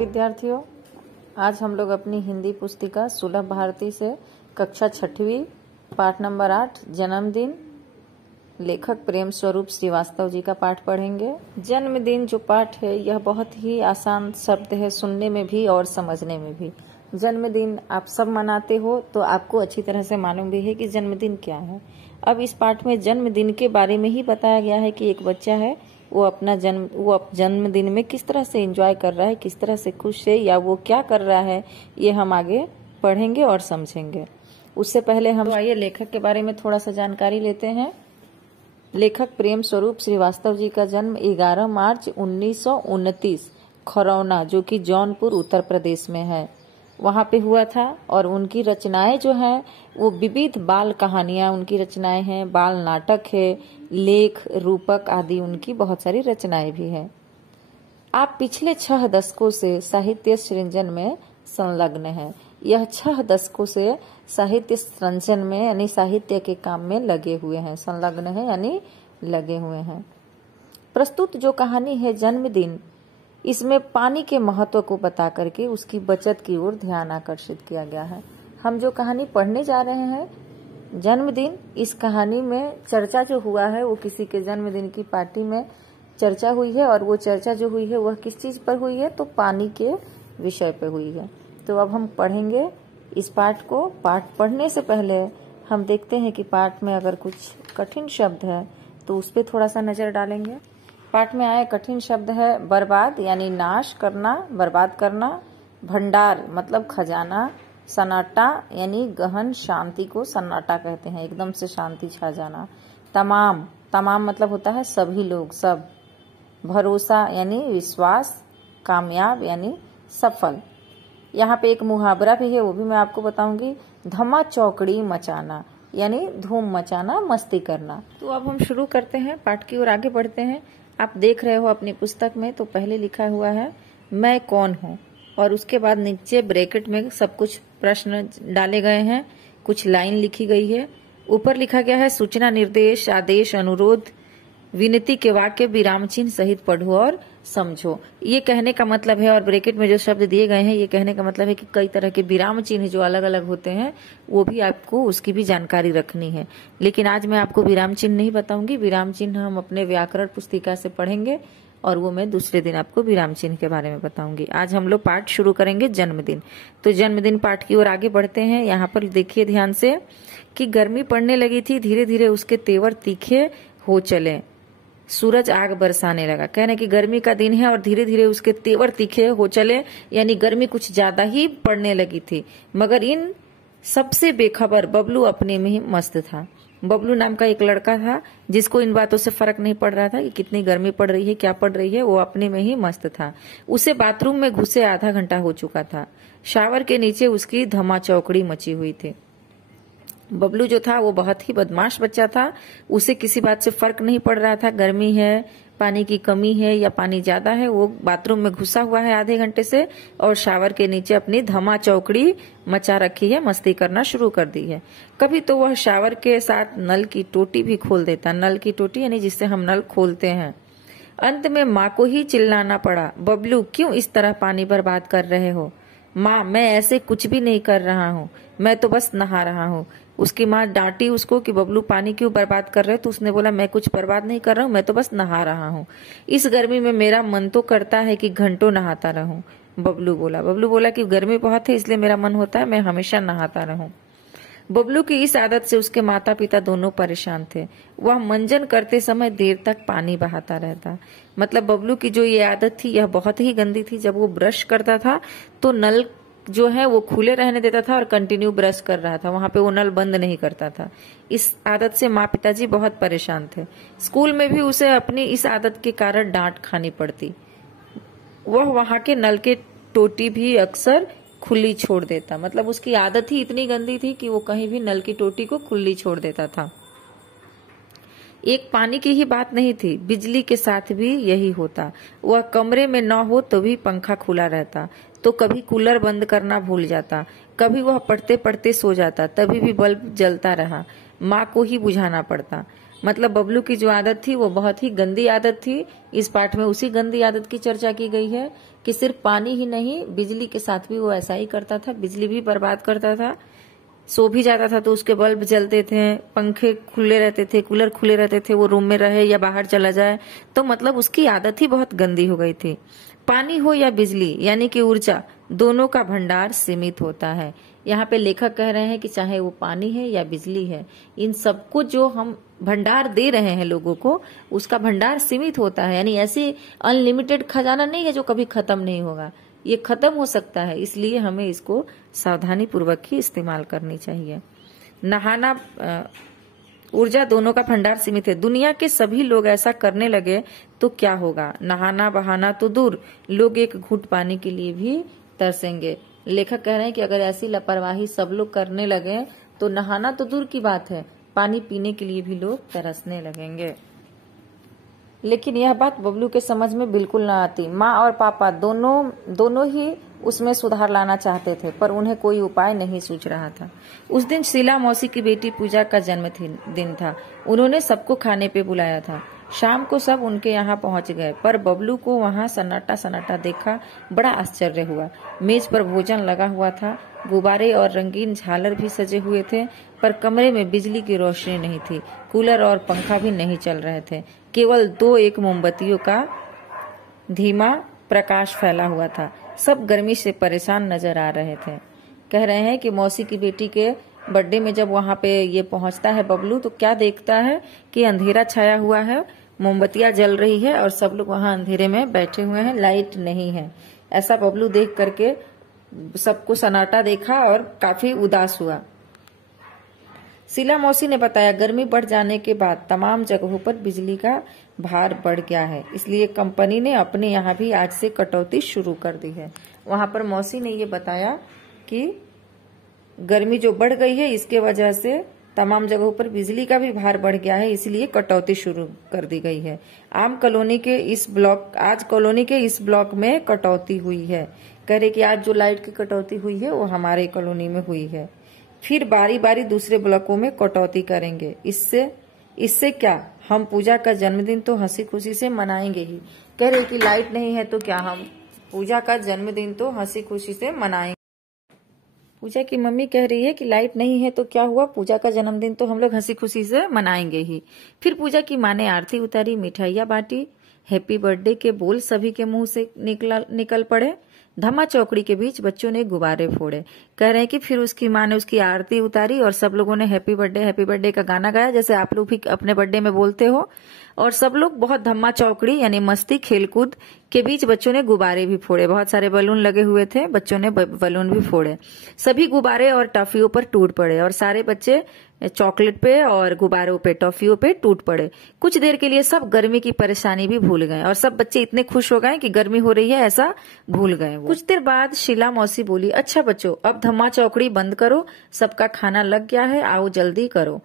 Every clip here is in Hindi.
विद्यार्थियों, आज हम लोग अपनी हिंदी पुस्तिका सुलभ भारती से कक्षा 6वीं पाठ नंबर 8 जन्मदिन लेखक प्रेम स्वरूप श्रीवास्तव जी का पाठ पढ़ेंगे। जन्मदिन जो पाठ है यह बहुत ही आसान शब्द है, सुनने में भी और समझने में भी। जन्मदिन आप सब मनाते हो तो आपको अच्छी तरह से मालूम भी है कि जन्मदिन क्या है। अब इस पाठ में जन्मदिन के बारे में ही बताया गया है कि एक बच्चा है, वो अपना जन्मदिन में किस तरह से एंजॉय कर रहा है, किस तरह से खुश है या वो क्या कर रहा है, ये हम आगे पढ़ेंगे और समझेंगे। उससे पहले हम आइए लेखक के बारे में थोड़ा सा जानकारी लेते हैं। लेखक प्रेम स्वरूप श्रीवास्तव जी का जन्म 11 मार्च 1929 खरौना, जो कि जौनपुर उत्तर प्रदेश में है, वहां पे हुआ था। और उनकी रचनाएं जो हैं वो विविध बाल कहानियां उनकी रचनाएं हैं, बाल नाटक है, लेख, रूपक आदि उनकी बहुत सारी रचनाएं भी हैं। आप पिछले 6 दशकों से साहित्य सृजन में संलग्न हैं। यह 6 दशकों से साहित्य सृजन में यानी साहित्य के काम में लगे हुए हैं, संलग्न है यानी लगे हुए हैं। प्रस्तुत जो कहानी है जन्मदिन, इसमें पानी के महत्व को बता करके उसकी बचत की ओर ध्यान आकर्षित किया गया है। हम जो कहानी पढ़ने जा रहे हैं जन्मदिन, इस कहानी में चर्चा जो हुआ है वो किसी के जन्मदिन की पार्टी में चर्चा हुई है, और वो चर्चा जो हुई है वह किस चीज पर हुई है, तो पानी के विषय पर हुई है। तो अब हम पढ़ेंगे इस पाठ को। पाठ पढ़ने से पहले हम देखते हैं कि पाठ में अगर कुछ कठिन शब्द है तो उस पर थोड़ा सा नजर डालेंगे। पाठ में आए कठिन शब्द है बर्बाद यानी नाश करना, बर्बाद करना, भंडार मतलब खजाना, सन्नाटा यानी गहन शांति को सन्नाटा कहते हैं, एकदम से शांति छा जाना, तमाम, तमाम मतलब होता है सभी लोग, सब, भरोसा यानी विश्वास, कामयाब यानी सफल। यहाँ पे एक मुहावरा भी है, वो भी मैं आपको बताऊंगी। धमा चौकड़ी मचाना यानी धूम मचाना, मस्ती करना। तो अब हम शुरू करते हैं, पाठ की ओर आगे बढ़ते हैं। आप देख रहे हो अपनी पुस्तक में, तो पहले लिखा हुआ है मैं कौन हूँ, और उसके बाद नीचे ब्रैकेट में सब कुछ प्रश्न डाले गए हैं, कुछ लाइन लिखी गई है। ऊपर लिखा गया है सूचना, निर्देश, आदेश, अनुरोध, विनती के वाक्य विराम चिन्ह सहित पढ़ो और समझो। ये कहने का मतलब है, और ब्रैकेट में जो शब्द दिए गए हैं ये कहने का मतलब है कि कई तरह के विराम चिन्ह जो अलग अलग होते हैं वो भी आपको उसकी भी जानकारी रखनी है। लेकिन आज मैं आपको विराम चिन्ह नहीं बताऊंगी, विराम चिन्ह हम अपने व्याकरण पुस्तिका से पढ़ेंगे और वो मैं दूसरे दिन आपको विराम चिन्ह के बारे में बताऊंगी। आज हम लोग पाठ शुरू करेंगे जन्मदिन। तो जन्मदिन पाठ की ओर आगे बढ़ते हैं। यहाँ पर देखिए ध्यान से कि गर्मी पड़ने लगी थी, धीरे धीरे उसके तेवर तीखे हो चले, सूरज आग बरसाने लगा। कहने की गर्मी का दिन है और धीरे धीरे उसके तेवर तीखे हो चले, यानी गर्मी कुछ ज्यादा ही पड़ने लगी थी। मगर इन सबसे बेखबर बबलू अपने में ही मस्त था। बबलू नाम का एक लड़का था जिसको इन बातों से फर्क नहीं पड़ रहा था कि कितनी गर्मी पड़ रही है, क्या पड़ रही है, वो अपने में ही मस्त था। उसे बाथरूम में घुसे आधा घंटा हो चुका था। शावर के नीचे उसकी धमा चौकड़ी मची हुई थी। बबलू जो था वो बहुत ही बदमाश बच्चा था, उसे किसी बात से फर्क नहीं पड़ रहा था, गर्मी है, पानी की कमी है या पानी ज्यादा है। वो बाथरूम में घुसा हुआ है आधे घंटे से और शावर के नीचे अपनी धमा चौकड़ी मचा रखी है, मस्ती करना शुरू कर दी है। कभी तो वह शावर के साथ नल की टोटी भी खोल देता, नल की टोटी यानी जिससे हम नल खोलते हैं। अंत में माँ को ही चिल्लाना पड़ा, बबलू क्यों इस तरह पानी बर्बाद कर रहे हो? माँ, मैं ऐसे कुछ भी नहीं कर रहा हूँ, मैं तो बस नहा रहा हूँ। उसकी माँ डांटी उसको कि बबलू पानी क्यों बर्बाद कर रहे, तो उसने बोला मैं कुछ बर्बाद नहीं कर रहा हूँ, मैं तो बस नहा रहा हूँ। इस गर्मी में मेरा मन तो करता है कि घंटों नहाता रहूं। बबलू बोला कि गर्मी बहुत है इसलिए मेरा मन होता है मैं हमेशा नहाता रहूं। बबलू की इस आदत से उसके माता पिता दोनों परेशान थे। वह मंजन करते समय देर तक पानी बहाता रहता। मतलब बबलू की जो ये आदत थी यह बहुत ही गंदी थी। जब वो ब्रश करता था तो नल जो है वो खुले रहने देता था और कंटिन्यू ब्रश कर रहा था, वहां पे वो नल बंद नहीं करता था। इस आदत से माँ पिताजी बहुत परेशान थे। स्कूल में भी उसे अपनी इस आदत के कारण डांट खानी पड़ती। वह वहां के नल के टोटी भी अक्सर खुली छोड़ देता। मतलब उसकी आदत ही इतनी गंदी थी कि वो कहीं भी नल की टोटी को खुली छोड़ देता था। एक पानी की ही बात नहीं थी, बिजली के साथ भी यही होता। वह कमरे में न हो तो भी पंखा खुला रहता, तो कभी कूलर बंद करना भूल जाता, कभी वह पढ़ते पढ़ते सो जाता, तभी भी बल्ब जलता रहा, माँ को ही बुझाना पड़ता। मतलब बबलू की जो आदत थी वो बहुत ही गंदी आदत थी। इस पाठ में उसी गंदी आदत की चर्चा की गई है कि सिर्फ पानी ही नहीं, बिजली के साथ भी वो ऐसा ही करता था, बिजली भी बर्बाद करता था। सो भी जाता था तो उसके बल्ब जलते थे, पंखे खुले रहते थे, कूलर खुले रहते थे, वो रूम में रहे या बाहर चला जाए तो मतलब उसकी आदत ही बहुत गंदी हो गई थी। पानी हो या बिजली यानी कि ऊर्जा, दोनों का भंडार सीमित होता है। यहाँ पे लेखक कह रहे हैं कि चाहे वो पानी है या बिजली है, इन सबको जो हम भंडार दे रहे हैं लोगों को, उसका भंडार सीमित होता है। यानी ऐसी अनलिमिटेड खजाना नहीं है जो कभी खत्म नहीं होगा, ये खत्म हो सकता है। इसलिए हमें इसको सावधानी पूर्वक ही इस्तेमाल करनी चाहिए। नहाना, ऊर्जा, दोनों का भंडार सीमित है। दुनिया के सभी लोग ऐसा करने लगे तो क्या होगा? नहाना बहाना तो दूर, लोग एक घूंट पानी के लिए भी तरसेंगे। लेखक कह रहे हैं कि अगर ऐसी लापरवाही सब लोग करने लगे तो नहाना तो दूर की बात है, पानी पीने के लिए भी लोग तरसने लगेंगे। लेकिन यह बात बबलू के समझ में बिल्कुल ना आती। माँ और पापा दोनों ही उसमें सुधार लाना चाहते थे, पर उन्हें कोई उपाय नहीं सूझ रहा था। उस दिन शीला मौसी की बेटी पूजा का जन्मदिन था। उन्होंने सबको खाने पे बुलाया था। शाम को सब उनके यहाँ पहुंच गए, पर बबलू को वहाँ सन्नाटा सन्नाटा देखा बड़ा आश्चर्य हुआ। मेज पर भोजन लगा हुआ था, गुब्बारे और रंगीन झालर भी सजे हुए थे, पर कमरे में बिजली की रोशनी नहीं थी, कूलर और पंखा भी नहीं चल रहे थे। केवल 2-1 मोमबत्तियों का धीमा प्रकाश फैला हुआ था। सब गर्मी से परेशान नजर आ रहे थे। कह रहे हैं कि मौसी की बेटी के बर्थडे में जब वहां पे ये पहुंचता है बबलू, तो क्या देखता है कि अंधेरा छाया हुआ है, मोमबत्तियां जल रही है और सब लोग वहां अंधेरे में बैठे हुए हैं, लाइट नहीं है। ऐसा बबलू देख करके सबको सन्नाटा देखा और काफी उदास हुआ। शीला मौसी ने बताया, गर्मी बढ़ जाने के बाद तमाम जगहों पर बिजली का भार बढ़ गया है, इसलिए कंपनी ने अपने यहाँ भी आज से कटौती शुरू कर दी है। वहां पर मौसी ने ये बताया कि गर्मी जो बढ़ गई है इसके वजह से तमाम जगहों पर बिजली का भी भार बढ़ गया है, इसलिए कटौती शुरू कर दी गई है। आज कॉलोनी के इस ब्लॉक में कटौती हुई है। कह रहे कि आज जो लाइट की कटौती हुई है वो हमारे कॉलोनी में हुई है। फिर बारी बारी दूसरे ब्लॉकों में कटौती करेंगे। इससे क्या, हम पूजा का जन्मदिन तो हंसी खुशी से मनाएंगे ही। कह रहे कि लाइट नहीं है तो क्या, हम पूजा का जन्मदिन तो हंसी खुशी से मनाएंगे। पूजा की मम्मी कह रही है कि लाइट नहीं है तो क्या हुआ, पूजा का जन्मदिन तो हम लोग हंसी खुशी से मनाएंगे ही। फिर पूजा की माँ ने आरती उतारी, मिठाइयाँ बांटी, हैप्पी बर्थडे के बोल सभी के मुंह से निकल पड़े। धम्मा चौकड़ी के बीच बच्चों ने गुब्बारे फोड़े। कह रहे हैं कि फिर उसकी माँ ने उसकी आरती उतारी और सब लोगों ने हैप्पी बर्थडे का गाना गाया, जैसे आप लोग भी अपने बर्थडे में बोलते हो। और सब लोग बहुत धम्मा चौकड़ी यानी मस्ती खेलकूद के बीच बच्चों ने गुब्बारे भी फोड़े। बहुत सारे बलून लगे हुए थे, बच्चों ने बलून भी फोड़े। सभी गुब्बारे और टॉफियों पर टूट पड़े और सारे बच्चे चॉकलेट पे और गुब्बारों पे, टॉफियों पे टूट पड़े। कुछ देर के लिए सब गर्मी की परेशानी भी भूल गए और सब बच्चे इतने खुश हो गए कि गर्मी हो रही है ऐसा भूल गए। कुछ देर बाद शीला मौसी बोली, अच्छा बच्चों, अब धम्मा चौकड़ी बंद करो, सबका खाना लग गया है, आओ जल्दी करो।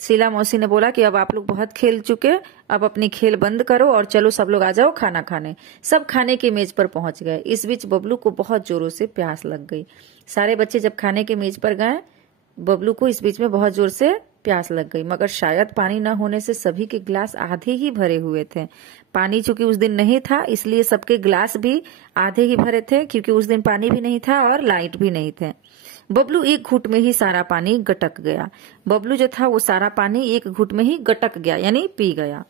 शीला मौसी ने बोला कि अब आप लोग बहुत खेल चुके, अब अपनी खेल बंद करो और चलो सब लोग आ जाओ खाना खाने। सब खाने की मेज पर पहुंच गए। इस बीच बबलू को बहुत जोरों से प्यास लग गई। सारे बच्चे जब खाने की मेज पर गए, बबलू को इस बीच में बहुत जोर से प्यास लग गई, मगर शायद पानी न होने से सभी के गिलास आधे ही भरे हुए थे। पानी चूंकि उस दिन नहीं था इसलिए सबके गिलास भी आधे ही भरे थे, क्योंकि उस दिन पानी भी नहीं था और लाइट भी नहीं थे। बबलू एक घूंट में ही सारा पानी गटक गया। बबलू जो था वो सारा पानी एक घूंट में ही गटक गया यानी पी गया,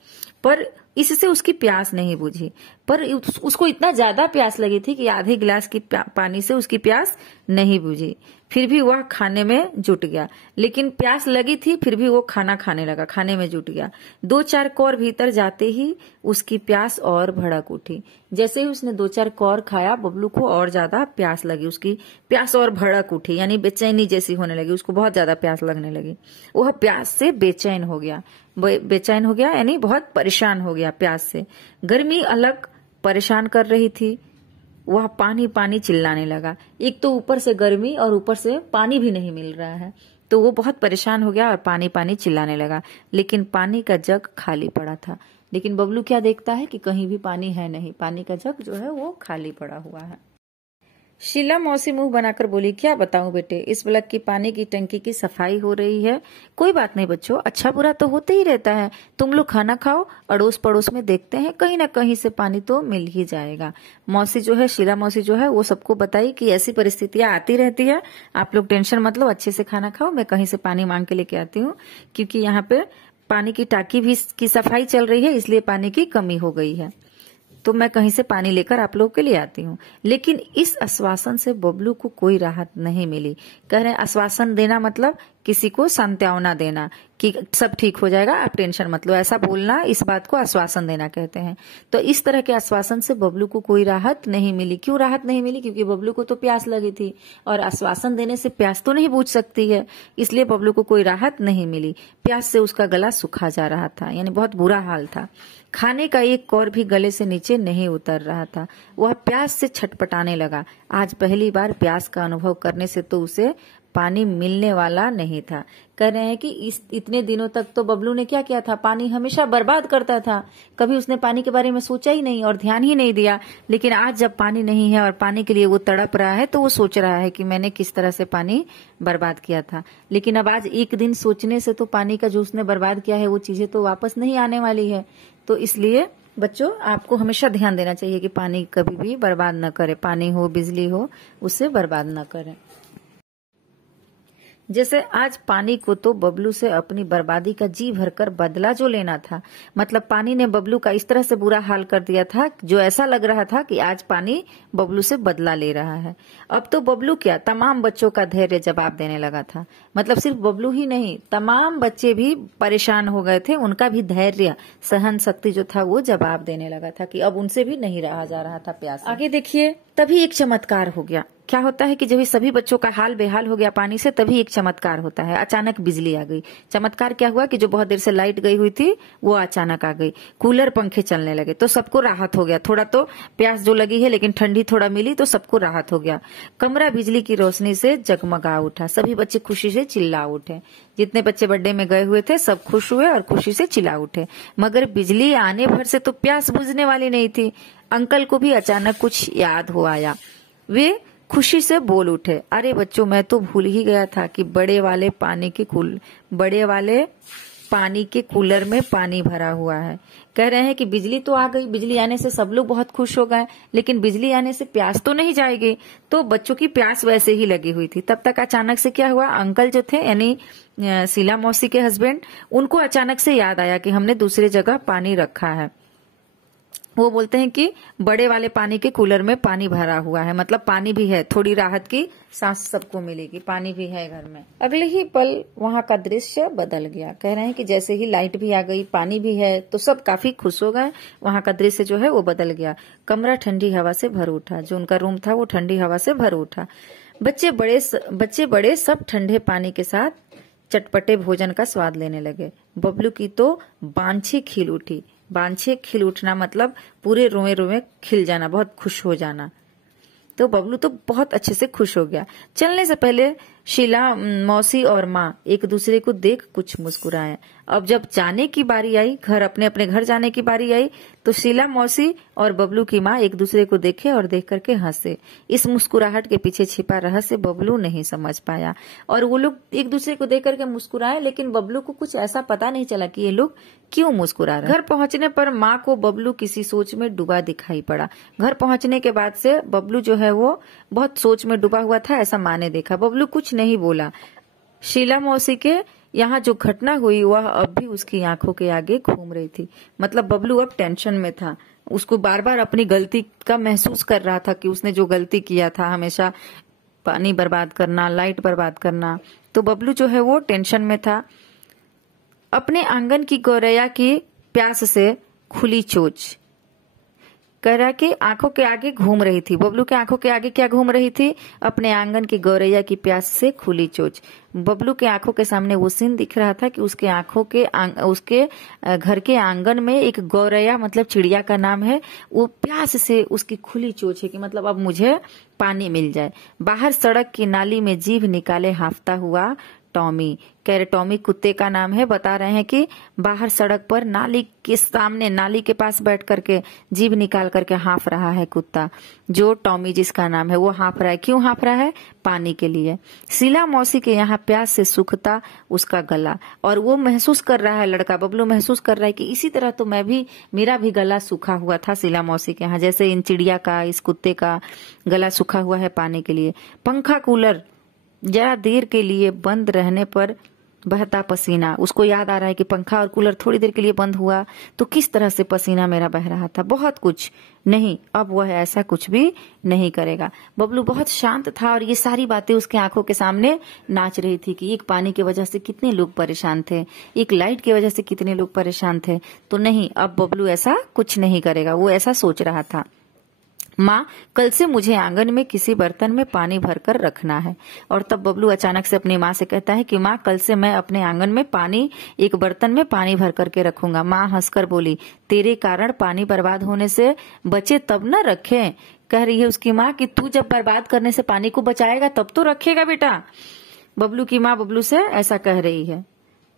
पर इससे उसकी प्यास नहीं बुझी। पर उसको इतना ज्यादा प्यास लगी थी कि आधे गिलास की पानी से उसकी प्यास नहीं बुझी। फिर भी वह खाने में जुट गया, लेकिन प्यास लगी थी फिर भी वो खाना खाने लगा, खाने में जुट गया। 2-4 कौर भीतर जाते ही उसकी प्यास और भड़क उठी। जैसे ही उसने 2-4 कौर खाया, बबलू को और ज्यादा प्यास लगी, उसकी प्यास और भड़क उठी, यानी बेचैनी जैसी होने लगी, उसको बहुत ज्यादा प्यास लगने लगी। वह प्यास से बेचैन हो गया यानी बहुत परेशान हो गया प्यास से। गर्मी अलग परेशान कर रही थी। वह पानी पानी चिल्लाने लगा। एक तो ऊपर से गर्मी और ऊपर से पानी भी नहीं मिल रहा है, तो वो बहुत परेशान हो गया और पानी पानी चिल्लाने लगा। लेकिन पानी का जग खाली पड़ा था। लेकिन बबलू क्या देखता है कि कहीं भी पानी है नहीं, पानी का जग जो है वो खाली पड़ा हुआ है। शीला मौसी मुंह बनाकर बोली, क्या बताऊं बेटे, इस ब्लॉक की पानी की टंकी की सफाई हो रही है। कोई बात नहीं बच्चों, अच्छा बुरा तो होते ही रहता है। तुम लोग खाना खाओ, अड़ोस पड़ोस में देखते हैं, कहीं ना कहीं से पानी तो मिल ही जाएगा। मौसी जो है, शीला मौसी जो है, वो सबको बताई कि ऐसी परिस्थितियां आती रहती है, आप लोग टेंशन मत लो, अच्छे से खाना खाओ, मैं कहीं से पानी मांग के लेके आती हूँ, क्योंकि यहाँ पे पानी की टाकी भी की सफाई चल रही है, इसलिए पानी की कमी हो गई है, तो मैं कहीं से पानी लेकर आप लोग के लिए आती हूँ। लेकिन इस आश्वासन से बबलू को कोई राहत नहीं मिली। कह रहे हैं आश्वासन देना मतलब किसी को सांत्वना देना कि सब ठीक हो जाएगा, आप टेंशन मत लो, ऐसा बोलना, इस बात को आश्वासन देना कहते हैं। तो इस तरह के आश्वासन से बबलू को कोई राहत नहीं मिली। क्यों राहत नहीं मिली? क्योंकि बबलू को तो प्यास लगी थी और आश्वासन देने से प्यास तो नहीं बुझ सकती है, इसलिए बबलू को कोई राहत नहीं मिली। प्यास से उसका गला सूखा जा रहा था, यानी बहुत बुरा हाल था। खाने का एक कौर भी गले से नीचे नहीं उतर रहा था। वह प्यास से छटपटाने लगा। आज पहली बार प्यास का अनुभव करने से तो उसे पानी मिलने वाला नहीं था। कह रहे हैं कि इतने दिनों तक तो बबलू ने क्या किया था, पानी हमेशा बर्बाद करता था, कभी उसने पानी के बारे में सोचा ही नहीं और ध्यान ही नहीं दिया। लेकिन आज जब पानी नहीं है और पानी के लिए वो तड़प रहा है, तो वो सोच रहा है कि मैंने किस तरह से पानी बर्बाद किया था। लेकिन अब आज एक दिन सोचने से तो पानी का जो उसने बर्बाद किया है वो चीजें तो वापस नहीं आने वाली है। तो इसलिए बच्चों आपको हमेशा ध्यान देना चाहिए कि पानी कभी भी बर्बाद न करें, पानी हो बिजली हो उसे बर्बाद न करें। जैसे आज पानी को तो बबलू से अपनी बर्बादी का जी भरकर बदला जो लेना था, मतलब पानी ने बबलू का इस तरह से बुरा हाल कर दिया था जो ऐसा लग रहा था कि आज पानी बबलू से बदला ले रहा है। अब तो बबलू क्या, तमाम बच्चों का धैर्य जवाब देने लगा था। मतलब सिर्फ बबलू ही नहीं, तमाम बच्चे भी परेशान हो गए थे, उनका भी धैर्य सहन शक्ति जो था वो जवाब देने लगा था कि अब उनसे भी नहीं रहा जा रहा था प्यास। आगे देखिए, तभी एक चमत्कार हो गया। क्या होता है कि जब सभी बच्चों का हाल बेहाल हो गया पानी से, तभी एक चमत्कार होता है। अचानक बिजली आ गई। चमत्कार क्या हुआ कि जो बहुत देर से लाइट गई हुई थी वो अचानक आ गई, कूलर पंखे चलने लगे, तो सबको राहत हो गया। थोड़ा तो प्यास जो लगी है लेकिन ठंडी थोड़ा मिली तो सबको राहत हो गया। कमरा बिजली की रोशनी से जगमगा उठा, सभी बच्चे खुशी से चिल्ला उठे। जितने बच्चे बर्थडे में गए हुए थे सब खुश हुए और खुशी से चिल्ला उठे। मगर बिजली आने भर से तो प्यास बुझने वाली नहीं थी। अंकल को भी अचानक कुछ याद हो आया। वे खुशी से बोल उठे, अरे बच्चों, मैं तो भूल ही गया था कि बड़े वाले पानी के कूलर में पानी भरा हुआ है। कह रहे हैं कि बिजली तो आ गई, बिजली आने से सब लोग बहुत खुश हो गए, लेकिन बिजली आने से प्यास तो नहीं जाएगी। तो बच्चों की प्यास वैसे ही लगी हुई थी। तब तक अचानक से क्या हुआ, अंकल जो थे यानी शीला मौसी के हस्बैंड, उनको अचानक से याद आया कि हमने दूसरी जगह पानी रखा है। वो बोलते हैं कि बड़े वाले पानी के कूलर में पानी भरा हुआ है, मतलब पानी भी है, थोड़ी राहत की सांस सबको मिलेगी, पानी भी है घर में। अगले ही पल वहां का दृश्य बदल गया। कह रहे हैं कि जैसे ही लाइट भी आ गई, पानी भी है, तो सब काफी खुश हो गए। वहां का दृश्य जो है वो बदल गया। कमरा ठंडी हवा से भर उठा, जो उनका रूम था वो ठंडी हवा से भर उठा। बच्चे बड़े सब ठंडे पानी के साथ चटपटे भोजन का स्वाद लेने लगे। बबलू की तो बांछी खिल उठी। बांछे खिल उठना मतलब पूरे रोए रोए खिल जाना, बहुत खुश हो जाना। तो बबलू तो बहुत अच्छे से खुश हो गया। चलने से पहले शीला मौसी और माँ एक दूसरे को देख कुछ मुस्कुराए। अब जब जाने की बारी आई, अपने अपने घर जाने की बारी आई, तो शीला मौसी और बबलू की माँ एक दूसरे को देखे और देख करके हंसे। इस मुस्कुराहट के पीछे छिपा रहस्य बबलू नहीं समझ पाया और वो लोग एक दूसरे को देख करके मुस्कुराए, लेकिन बबलू को कुछ ऐसा पता नहीं चला कि ये लोग क्यों मुस्कुरा रहे। घर पहुंचने पर माँ को बबलू किसी सोच में डूबा दिखाई पड़ा। घर पहुंचने के बाद से बबलू जो है वो बहुत सोच में डूबा हुआ था, ऐसा माँ ने देखा। बबलू कुछ नहीं बोला। शीला मौसी के यहाँ जो घटना हुई वह अब भी उसकी आंखों के आगे घूम रही थी। मतलब बबलू अब टेंशन में था, उसको बार बार अपनी गलती का महसूस कर रहा था कि उसने जो गलती किया था, हमेशा पानी बर्बाद करना, लाइट बर्बाद करना, तो बबलू जो है वो टेंशन में था। अपने आंगन की गौरैया की प्यास से खुली चोच, कह रहा कि आंखों के आगे घूम रही थी। बबलू के आंखों के आगे क्या घूम रही थी? अपने आंगन की गौरैया की प्यास से खुली चोच। बबलू के आंखों के सामने वो सीन दिख रहा था कि उसके घर के आंगन में एक गौरैया, मतलब चिड़िया का नाम है, वो प्यास से उसकी खुली चोच है कि मतलब अब मुझे पानी मिल जाए। बाहर सड़क की नाली में जीभ निकाले हांफता हुआ टॉमी। कह रहे टॉमी कुत्ते का नाम है। बता रहे हैं कि बाहर सड़क पर नाली के सामने, नाली के पास बैठ करके जीभ निकाल करके हाँफ रहा है कुत्ता, जो टॉमी जिसका नाम है वो हाँफ रहा है। क्यों हाँफ रहा है? पानी के लिए। शीला मौसी के यहाँ प्यास से सूखता उसका गला, और वो महसूस कर रहा है, लड़का बबलू महसूस कर रहा है कि इसी तरह तो मेरा भी गला सूखा हुआ था शीला मौसी के यहाँ, जैसे इन चिड़िया का, इस कुत्ते का गला सूखा हुआ है पानी के लिए। पंखा कूलर जरा देर के लिए बंद रहने पर बहता पसीना। उसको याद आ रहा है कि पंखा और कूलर थोड़ी देर के लिए बंद हुआ तो किस तरह से पसीना मेरा बह रहा था। बहुत कुछ नहीं, अब वह ऐसा कुछ भी नहीं करेगा। बबलू बहुत शांत था और ये सारी बातें उसके आंखों के सामने नाच रही थी कि एक पानी की वजह से कितने लोग परेशान थे, एक लाइट की वजह से कितने लोग परेशान थे। तो नहीं, अब बबलू ऐसा कुछ नहीं करेगा, वो ऐसा सोच रहा था। माँ, कल से मुझे आंगन में किसी बर्तन में पानी भरकर रखना है। और तब बबलू अचानक से अपनी माँ से कहता है कि माँ, कल से मैं अपने आंगन में एक बर्तन में पानी भर करके रखूंगा। माँ हंसकर बोली, तेरे कारण पानी बर्बाद होने से बचे तब न रखे। कह रही है उसकी माँ कि तू जब बर्बाद करने से पानी को बचाएगा तब तो रखेगा बेटा। बबलू की माँ बबलू से ऐसा कह रही है,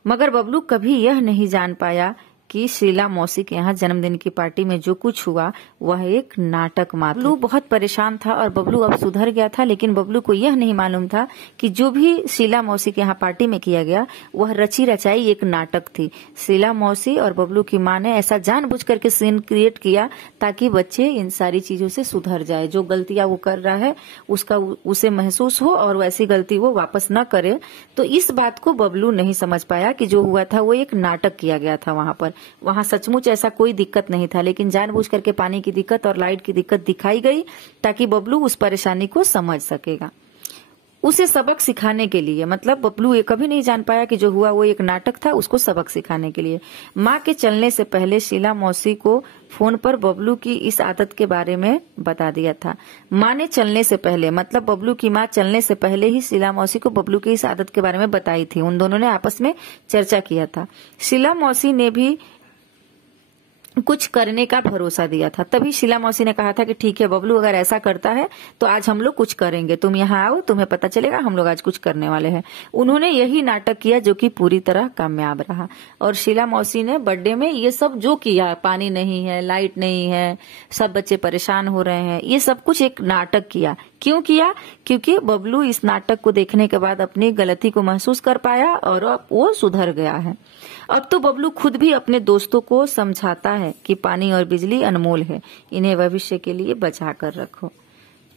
मगर बबलू कभी यह नहीं जान पाया कि शीला मौसी के यहाँ जन्मदिन की पार्टी में जो कुछ हुआ वह एक नाटक मात्र। बबलू बहुत परेशान था और बबलू अब सुधर गया था, लेकिन बबलू को यह नहीं मालूम था कि जो भी शीला मौसी के यहाँ पार्टी में किया गया वह रची रचाई एक नाटक थी। शीला मौसी और बबलू की माँ ने ऐसा जानबूझ करके सीन क्रिएट किया ताकि बच्चे इन सारी चीजों से सुधर जाए। जो गलतियां वो कर रहा है उसका उसे महसूस हो और वैसी गलती वो वापस न करे। तो इस बात को बबलू नहीं समझ पाया कि जो हुआ था वो एक नाटक किया गया था। वहां सचमुच ऐसा कोई दिक्कत नहीं था, लेकिन जानबूझ करके पानी की दिक्कत और लाइट की दिक्कत दिखाई गई ताकि बबलू उस परेशानी को समझ सकेगा, उसे सबक सिखाने के लिए। मतलब बबलू ये कभी नहीं जान पाया कि जो हुआ वो एक नाटक था, उसको सबक सिखाने के लिए। माँ के चलने से पहले शीला मौसी को फोन पर बबलू की इस आदत के बारे में बता दिया था। माँ ने चलने से पहले, मतलब बबलू की माँ चलने से पहले ही शीला मौसी को बबलू की इस आदत के बारे में बताई थी। उन दोनों ने आपस में चर्चा किया था। शीला मौसी ने भी कुछ करने का भरोसा दिया था। तभी शीला मौसी ने कहा था कि ठीक है बबलू, अगर ऐसा करता है तो आज हम लोग कुछ करेंगे, तुम यहाँ आओ, तुम्हें पता चलेगा, हम लोग आज कुछ करने वाले हैं। उन्होंने यही नाटक किया जो कि पूरी तरह कामयाब रहा। और शीला मौसी ने बर्थडे में ये सब जो किया, पानी नहीं है, लाइट नहीं है, सब बच्चे परेशान हो रहे हैं, ये सब कुछ एक नाटक किया। क्यों किया? क्योंकि बबलू इस नाटक को देखने के बाद अपनी गलती को महसूस कर पाया और अब वो सुधर गया है। अब तो बबलू खुद भी अपने दोस्तों को समझाता है कि पानी और बिजली अनमोल है, इन्हें भविष्य के लिए बचा कर रखो।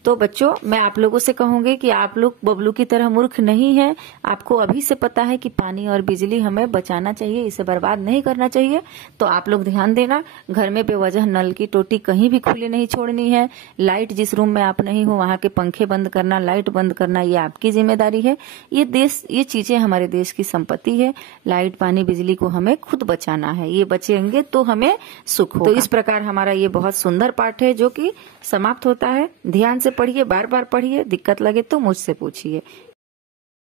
तो बच्चों, मैं आप लोगों से कहूंगी कि आप लोग बबलू की तरह मूर्ख नहीं है। आपको अभी से पता है कि पानी और बिजली हमें बचाना चाहिए, इसे बर्बाद नहीं करना चाहिए। तो आप लोग ध्यान देना, घर में बेवजह नल की टोटी कहीं भी खुली नहीं छोड़नी है। लाइट जिस रूम में आप नहीं हो वहां के पंखे बंद करना, लाइट बंद करना, ये आपकी जिम्मेदारी है। ये चीजें हमारे देश की संपत्ति है। लाइट, पानी, बिजली को हमें खुद बचाना है। ये बचेंगे तो हमें सुख होगा। तो इस प्रकार हमारा ये बहुत सुंदर पाठ है जो कि समाप्त होता है। ध्यान से पढ़िए, बार बार पढ़िए, दिक्कत लगे तो मुझसे पूछिए।